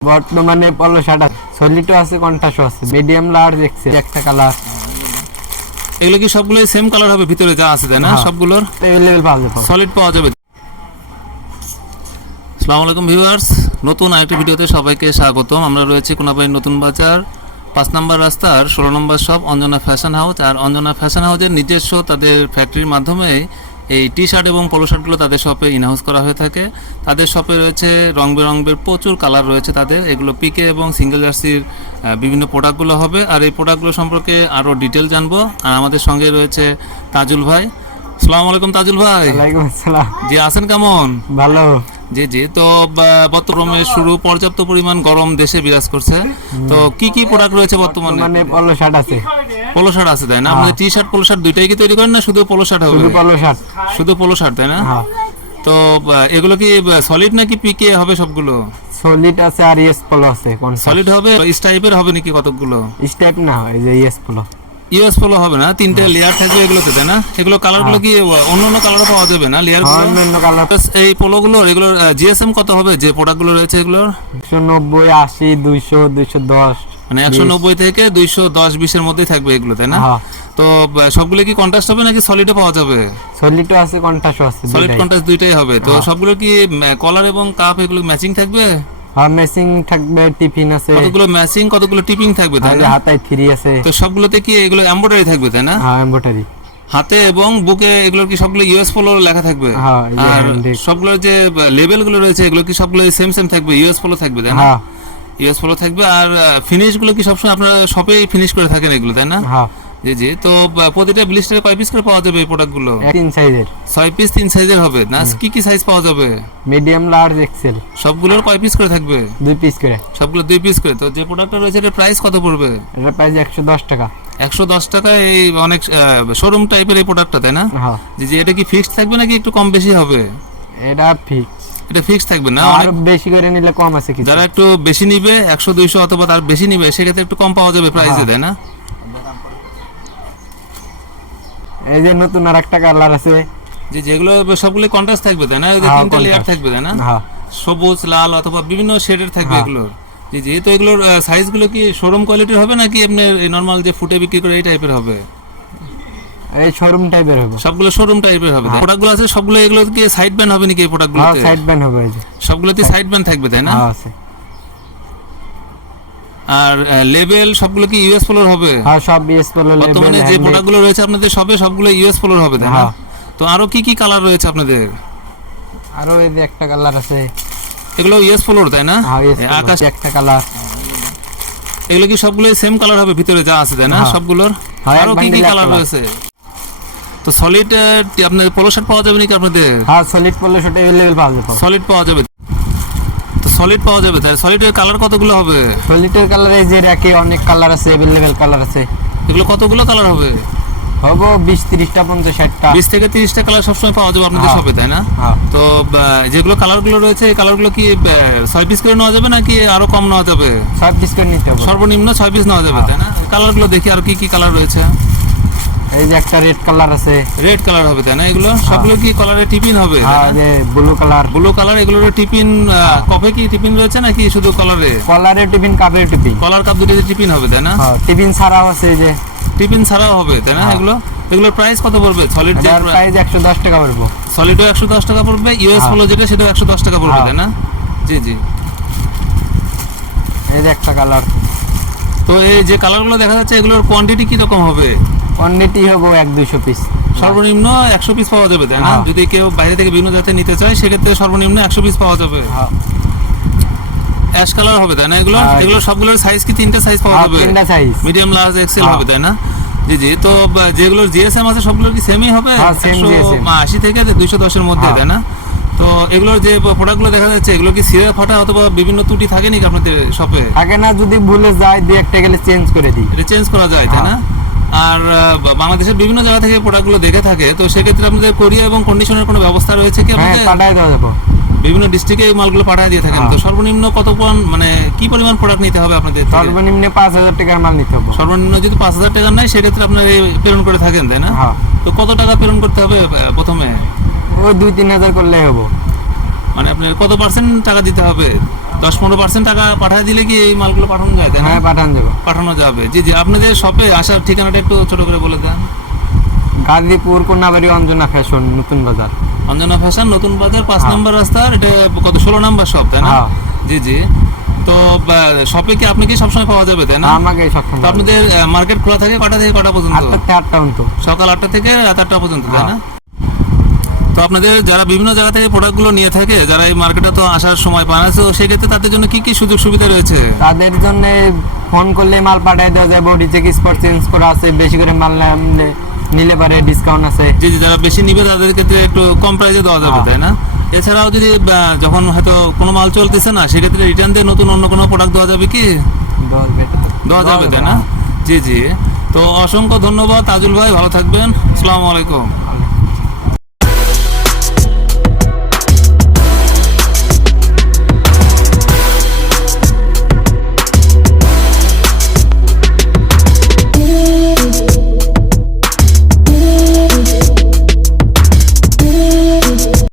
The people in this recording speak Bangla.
বর্তমানে পলো শার্ট সলিটো আছে কন্টাসও আছে মিডিয়াম লার্জ এক্সেল একটা কালার এগুলো কি সবগুলো সেম কালার হবে? ভিতরে যা আছে তাই না? হ্যাঁ। সবগুলোর? অ্যাভেলেবেল পাওয়া যাবে। সলিড পাওয়া যাবে। আসসালামু আলাইকুম ভিউয়ার্স নতুন আরেকটি ভিডিওতে সবাইকে স্বাগতম। আমরা রয়েছি কোনাবাড়ি নতুন বাজার পাঁচ নম্বর রাস্তার ষোলো নম্বর সব অঞ্জনা ফ্যাশন হাউস আর অঞ্জনা ফ্যাশন হাউসের নিজস্ব তাদের ফ্যাক্টরির মাধ্যমে এই টি শার্ট এবং পলো শার্টগুলো তাদের শপে ইনহাউস করা হয়ে থাকে। তাদের শপে রয়েছে রং বেরঙের প্রচুর কালার রয়েছে তাদের। এগুলো পিকে এবং সিঙ্গেল জার্সির বিভিন্ন প্রোডাক্টগুলো হবে। আর এই প্রোডাক্টগুলো সম্পর্কে আরও ডিটেল জানব। আর আমাদের সঙ্গে রয়েছে তাজুল ভাই। সালাম আলাইকুম তাজুল ভাই। জি আছেন কেমন? ভালো। জি জি। তো বর্তমানে শুরু পর্যাপ্ত পরিমাণ গরম দেশে বিরাজ করছে। তো কি কি প্রোডাক্ট রয়েছে বর্তমানে? মানে পলো শার্ট আছে। পলো শার্ট আছে তাই না? আপনি টি শার্ট পোলো শার্ট দুইটাই কি তৈরি করেন না শুধু পলো শার্ট হবে? শুধু পলো শার্ট শুধু পলো শার্ট তাই না? হ্যাঁ। তো এগুলো কি সলিড নাকি পিকে হবে সবগুলো? সলিড আছে আর ইয়েস পলো আছে। কোন সলিড হবে? টাইপের হবে নাকি কতগুলো? স্টেপ না এই যে ইয়েস পলো ইউএস পোলো হবে না তিনটে লেয়ার থাকবে এগুলোতে তাই না? এগুলো কালারগুলো কি অন্য অন্য কালার পাওয়া যাবে না লেয়ার হ্যাঁ, অন্য কালার এই পোলোগুলোর এগুলোর জিএসএম কত হবে? যে প্রোডাক্টগুলো রয়েছে এগুলোর? একশো নব্বই আশি দুইশো দুইশো দশ। মানে একশো নব্বই থেকে দুইশো দশ বিশের মধ্যেই থাকবে এগুলো তাই না? হ্যাঁ। তো সবগুলো কি কন্ট্রাস্ট হবে নাকি সলিডও পাওয়া যাবে? সলিটো আছে কন্টাসও আছে সলিড। কন্ট্রাস্ট দুইটাই হবে। তো সবগুলো কি কলার এবং কাপ এগুলো ম্যাচিং থাকবে? হ্যাঁ থাকবে আছে। কতগুলো ম্যাচিং কতগুলো টিপিং থাকবে আর তাই এই না? হাতায় থ্রি আছে। তো সবগুলোতে কি এগুলো এমব্রয়ডারি থাকবে তাই না? হ্যাঁ এম্বোটারি হাতে এবং বুকে এগুলো কি সবগুলো ইউএস পোলো লেখা থাকবে? হ্যাঁ, আর handle। সবগুলো যে লেভেলগুলো রয়েছে এগুলো কি সবগুলো সেম সেম থাকবে? ইউএস পোলো থাকবে তাই না? হ্যাঁ। ইউএস পোলো থাকবে আর ফিনিশগুলো কি সবসময় আপনারা শপে ফিনিশ করে থাকেন এগুলো তাই না? হ্যাঁ। জি জি। তো প্রতিটা ব্লিস্টারে কয় পিস করে পাওয়া যাবে এই প্রোডাক্টগুলো তিন সাইজের ছয় পিস তিন সাইজের হবে। না কি কি সাইজ পাওয়া যাবে? মিডিয়াম লার্জ এক্সেল সবগুলোর কয় পিস করে থাকবে? দুই পিস করে। সবগুলো দুই পিস করে। তো যে প্রোডাক্টটা রয়েছে এটার প্রাইস কত পড়বে? প্রাইস একশো দশ টাকা। একশো দশ টাকায় এই অনেক শোরুম টাইপের এই প্রোডাক্টটা তাই না? হ্যাঁ। জি জি এটা কি ফিক্সড থাকবে নাকি একটু কম বেশি হবে? এটা ফিক্স এটা ফিক্সড থাকবে না? আর বেশি করে নিলে কম আছে কিছু। যারা একটু বেশি নিবে একশো দুইশো অথবা তার বেশি নিবে সেক্ষেত্রে একটু কম পাওয়া যাবে প্রাইসে হ্যাঁ। তাই না? এই যে নতুন আর একটা কালার আছে যে যেগুলো সবগুলো কন্ট্রাস্ট থাকবে তাই না? হ্যাঁ, তিনটা লেয়ার থাকবে তাই না? হ্যাঁ। সবুজ লাল অথবা বিভিন্ন শেডের থাকবে হ্যাঁ। এগুলো জি জি তো এগুলোর সাইজগুলো কি শোরুম কোয়ালিটির হবে নাকি আপনার নর্মাল যে ফুটে বিক্রি করে এই টাইপের হবে? এই শোরুম টাইপের হবে। সবগুলো শোরুম টাইপের হবে। প্রোডাক্টগুলো আছে সবগুলো এগুলো কি সাইড ব্যান্ড হবে নাকি এই হ্যাঁ প্রোডাক্টগুলোতে সাইড ব্যান্ড হবে সবগুলোতে সাইড ব্যান্ড থাকবে তাই না? আছে। আর লেভেল সবগুলো কি ইউএস ফ্লোর হবে? হ্যাঁ সব বিএস পলো লেভেল বর্তমানে যে প্রোডাক্টগুলো রয়েছে আপনাদের সবে সবগুলো ইউএস ফ্লোর হবে তাই না? হ্যাঁ। তো আরও কি কি কালার রয়েছে আপনাদের? আরও এই যে একটা কালার আছে। এগুলো ইউএস ফ্লোর তাই না? হ্যাঁ আকাশ একটা কালার এগুলো কি সবগুলো সেম কালার হবে ভিতরে যা আছে তাই না? হ্যাঁ। সবগুলোর? আরও কি কি কালার রয়েছে? তো সলিড আপনাদের পোলো শার্ট পাওয়া যাবে নাকি আপনাদের? হ্যাঁ সলিড পলো সেটা অ্যাভেলেবেল পাওয়া যাবে। সলিড পাওয়া যাবে। সলিড পাওয়া যাবে তাই সলিডের কালার কতগুলো হবে? সলিডের কালার এই যে রাখি অনেক কালার আছে অ্যাভেলেবেল কালার আছে। এগুলো কতগুলো কালার হবে? হব বিশ তিরিশটা পঞ্চাশ ষাটটা। বিশ থেকে তিরিশটা কালার সবসময় পাওয়া যাবে আপনাদের হ্যাঁ। শপে তাই না? হ্যাঁ। তো যেগুলো কালারগুলো রয়েছে এই কালারগুলো কি ছয় পিস করে নেওয়া যাবে নাকি আরও কম নেওয়া যাবে? সব পিস করে নিতে হবে। সর্বনিম্ন ছয় পিস নেওয়া যাবে তাই না? কালারগুলো দেখি আর কি কি কালার রয়েছে। এই যে একটা রেড কালার আছে। রেড কালার হবে তাই না? এগুলো সবগুলো কি কালারের টিফিন হবে? হ্যাঁ যে ব্লু কালার ব্লু কালার এগুলোর টিফিন কপে কি টিফিন রয়েছে নাকি শুধু কালারে কলারের টিফিন কাপের টিফিন কলার কাপ দুটো টিফিন হবে তাই না? হ্যাঁ টিফিন ছাড়াও আছে যে। টিফিন ছাড়াও হবে তাই না হ্যাঁ। এগুলো? এগুলোর প্রাইস কত পড়বে? সলিড যে এটার প্রাইস একশো দশ টাকা পড়ব। সলিডও একশো দশ টাকা পড়বে ইউএস হ্যাঁ। ফলো যেটা সেটাও একশো দশ টাকা পড়বে হ্যাঁ। তাই না? জি জি। এই যে একটা কালার তো এই যে কালারগুলো দেখা যাচ্ছে এগুলোর কোয়ান্টিটি কি রকম হবে? কোয়ান্টিটি হব এক দুইশো পিস সর্বনিম্ন একশো পিস পাওয়া যাবে তাই না? হ্যাঁ। যদি কেউ বাইরে থেকে বিভিন্ন জাতে নিতে চায় সেক্ষেত্রে সর্বনিম্ন একশো পিস পাওয়া যাবে। অ্যাশ কালার হবে তাই না এগুলো? হ্যাঁ। এগুলো সবগুলোর সাইজ কি তিনটে সাইজ পাওয়া হ্যাঁ, যাবে? তিনটা সাইজ মিডিয়াম লার্জ এক্সেল। হবে তাই না? জি জি তো বা, যেগুলোর জিএসএম আছে সবগুলোর কি সেমই হবে? আশি থেকে দুইশো দশের মধ্যে। তাই না? তো এগুলোর যে প্রোডাক্টগুলো দেখা যাচ্ছে এগুলো কি সিরে ফাটা অথবা বিভিন্ন ত্রুটি থাকে নাকি আপনাদের শপে আগে না যদি ভুলে যায় দুই একটা গেলে চেঞ্জ করে দিই। এটা চেঞ্জ করা যায় তাই না? আর বাংলাদেশের বিভিন্ন জায়গা থেকে প্রোডাক্টগুলো দেখে থাকে তো সেক্ষেত্রে আপনাদের কোরিয়া এবং কন্ডিশনের কোনো ব্যবস্থা রয়েছে কি হ্যাঁ আপনাদের? পাঠাই দেওয়া যাব। বিভিন্ন ডিস্ট্রিক্টে এই মালগুলো পাঠিয়ে দিয়ে থাকেন হ্যাঁ। তো সর্বনিম্ন কত পরিমাণ মানে কি পরিমাণ প্রোডাক্ট নিতে হবে আপনাদের? সর্বনিম্ন পাঁচ হাজার টাকার মাল নিতে হবে। সর্বনিম্ন যদি পাঁচ হাজার টাকার নেয় সেক্ষেত্রে আপনার প্রেরণ করে থাকেন তাই না? হ্যাঁ। তো কত টাকা প্রেরণ করতে হবে প্রথমে? ওই দুই তিন হাজার করলে হবে। মানে আপনার কত পার্সেন্ট টাকা দিতে হবে? দশ পনেরো পার্সেন্ট টাকা পাঠিয়ে দিলে কি এই মালগুলো পাঠানো যায় হ্যাঁ পাঠান যাব। পাঠানো যাবে। জি জি আপনাদের শপে আসার ঠিকানাটা একটু ছোট করে বলে দেন। গাজীপুর কোনাবাড়ি অঞ্জনা ফ্যাশন নতুন বাজার। অঞ্জনা ফ্যাশন নতুন বাজার পাঁচ হ্যাঁ। নম্বর রাস্তার এটা কত ষোলো নম্বর শপ তাই না? হ্যাঁ। জি জি। তো শপে কি আপনি কি সবসময় পাওয়া যাবে তাই না? আমাকে সবসময় আপনাদের মার্কেট খোলা থাকে কটা থেকে কটা পর্যন্ত? আটটা থেকে আটটা পর্যন্ত। সকাল আটটা থেকে রাত আটটা পর্যন্ত তাই না? হ্যাঁ। তো আপনাদের যারা বিভিন্ন জায়গা থেকে প্রোডাক্টগুলো নিয়ে থাকে যারা এই মার্কেটে তো আসার সময় পায় না তো সেক্ষেত্রে তাদের জন্য কি কি সুযোগ সুবিধা রয়েছে? তাদের জন্য ফোন করলে মাল পাঠিয়ে দেওয়া যায় বডি চেক স্পট চেঞ্জ করা আছে বেশি করে মাল নিলে- পারে ডিসকাউন্ট আছে। যে যারা বেশি নিবে তাদের ক্ষেত্রে একটু কম প্রাইসে দেওয়া যাবে হ্যাঁ। তাই না? এছাড়াও যদি যখন হয়তো কোনো মাল চলতেছে না সেক্ষেত্রে রিটার্ন দিয়ে নতুন অন্য কোনো প্রোডাক্ট দেওয়া যাবে কি? দেওয়া যাবে তাই না? জি জি। তো অসংখ্য ধন্যবাদ তাজুল ভাই ভালো থাকবেন। আসসালামু আলাইকুম।